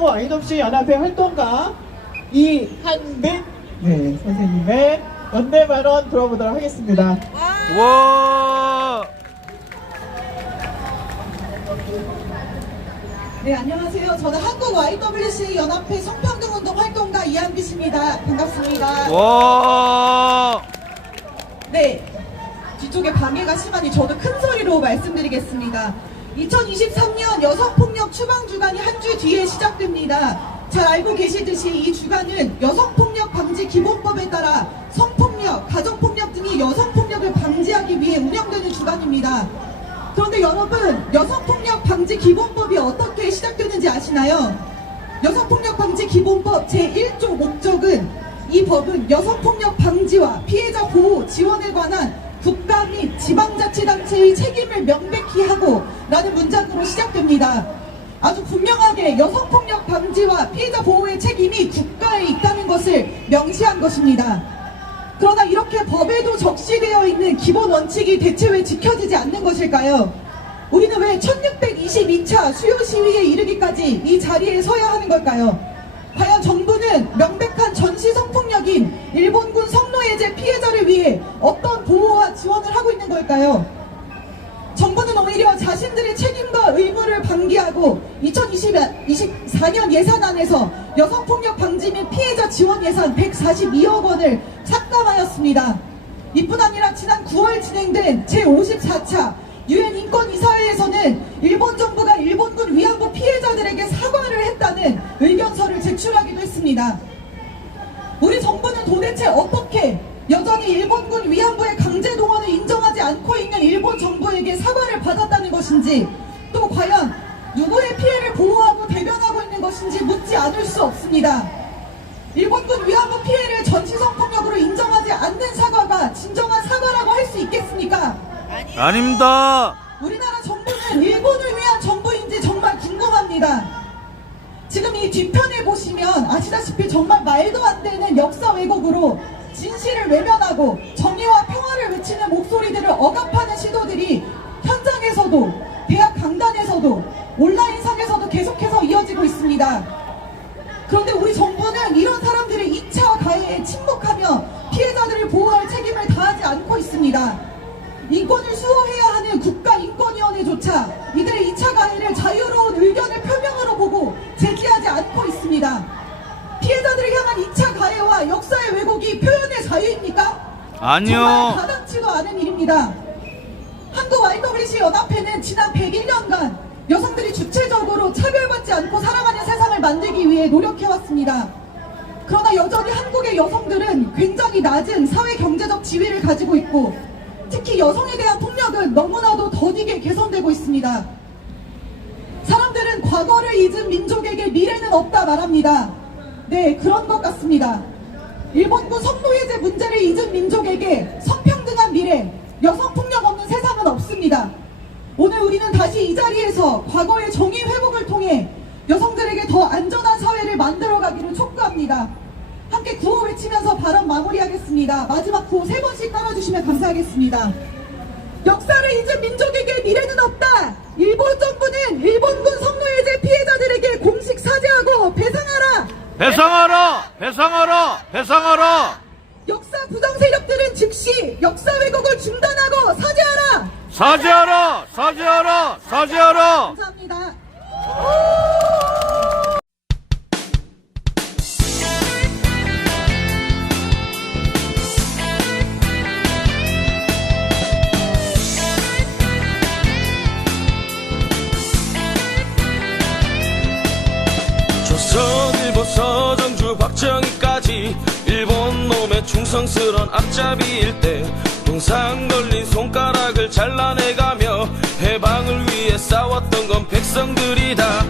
한국 IWC 연합회 활동가 이한민 선생님의 연대 발언 들어보도록 하겠습니다. 와. 네, 안녕하세요. 저는 한국 YWC 연합회 성평등운동 활동가 이한빛입니다. 반갑습니다. 와. 네, 뒤쪽에 방해가 심하니 저도 큰 소리로 말씀드리겠습니다. 2023년 여성폭력 추방주간이 한 주 뒤에 시작됩니다. 잘 알고 계시듯이 이 주간은 여성폭력 방지 기본법에 따라 성폭력, 가정폭력 등의 여성폭력을 방지하기 위해 운영되는 주간입니다. 그런데 여러분, 여성폭력 방지 기본법이 어떻게 시작되는지 아시나요? 여성폭력 방지 기본법 제1조 목적은 이 법은 여성폭력 방지와 피해자 보호 지원에 관한 국가 및 지방자치단체의 책임을 명백히 하고 라는 문장으로 시작됩니다. 아주 분명하게 여성폭력 방지와 피해자 보호의 책임이 국가에 있다는 것을 명시한 것입니다. 그러나 이렇게 법에도 적시되어 있는 기본 원칙이 대체 왜 지켜지지 않는 것일까요? 우리는 왜 1622차 수요 시위에 이르기까지 이 자리에 서야 하는 걸까요? 과연 정부는 명백한 전시 성폭력인 일본군 성노예제 피해자를 위해 어떤 보호와 지원을 하고 있는 걸까요? 정부는 오히려 자신들의 책임과 의무를 방기하고 2024년 예산안에서 여성폭력 방지 및 피해자 지원 예산 142억 원을 삭감하였습니다. 이뿐 아니라 지난 9월 진행된 제54차 UN 인권이사회에서는 일본 정부가 일본군 위안부 피해자들에게 사과를 했다는 의견서를 제출하기도 했습니다. 우리 정부는 도대체 어떻게 여전히 일본군 위안부의 강제 동원을 인정하지 않고 있는 일본 정부에게 사과를 받았다는 것인지, 또 과연 누구의 피해를 보호하고 대변하고 있는 것인지 묻지 않을 수 없습니다. 일본군 위안부 피해를 전시성폭력으로 인정하지 않는 사과가 진정한 사과라고 할 수 있겠습니까? 아닙니다. 우리나라 정부는 일본을 위한 정부인지 정말 궁금합니다. 지금 이 뒤편에 보시면 아시다시피 정말 말도 안 되는 역사 왜곡으로 진실을 외면하고 정의와 평화를 외치는 목소리들을 억압하는 시도들이 현장에서도, 대학 강단에서도, 온라인상에서도 계속해서 이어지고 있습니다. 그런데 우리 정부는 이런 사람들의 2차 가해에 침묵하며 피해자들을 보호할 책임을 다하지 않고 있습니다. 인권을 수호해야 하는 국가인권위원회조차 이들의 2차 가해를 자유로운 의견의 표명으로 보고 제지하지 않고 있습니다. 피해자들을 향한 2차 가해와 역사의 왜곡이 표현의 자유입니까? 아니요. 정말 가당치도 않은 일입니다. 한국 YWC 연합회는 지난 101년간 여성들이 주체적으로 차별받지 않고 살아가는 세상을 만들기 위해 노력해왔습니다. 그러나 여전히 한국의 여성들은 굉장히 낮은 사회 경제적 지위를 가지고 있고, 특히 여성에 대한 폭력은 너무나도 더디게 개선되고 있습니다. 사람들은 과거를 잊은 민족에게 미래는 없다 말합니다. 네, 그런 것 같습니다. 일본군 성노예제 문제를 잊은 민족에게 성평등한 미래, 여성폭력 없는 세상은 없습니다. 오늘 우리는 다시 이 자리에서 과거의 정의 회복을 통해 여성들에게 더 안전한 사회를 만들어가기를 촉구합니다. 함께 구호 외치면서 발언 마무리하겠습니다. 마지막 구호 3번씩 따라주시면 감사하겠습니다. 역사를 잊은 민족에게 미래는 없다. 일본 정부는 일본군 성노예제 피해자들에게 공식 사죄하고 배상하라. 배상하라. 배상하라. 배상하라. 역사 부정 세력들은 즉시 역사 왜곡을 중단하고 사죄하라. 사죄하라. 사죄하라. 사죄하라. 감사합니다. 조선일보 서정주 박정희까지 일본 놈의 충성스런 앞잡이일 때 동상 걸린 손가락을 잘라내가며 해방을 위해 싸웠던 건 백성들이다.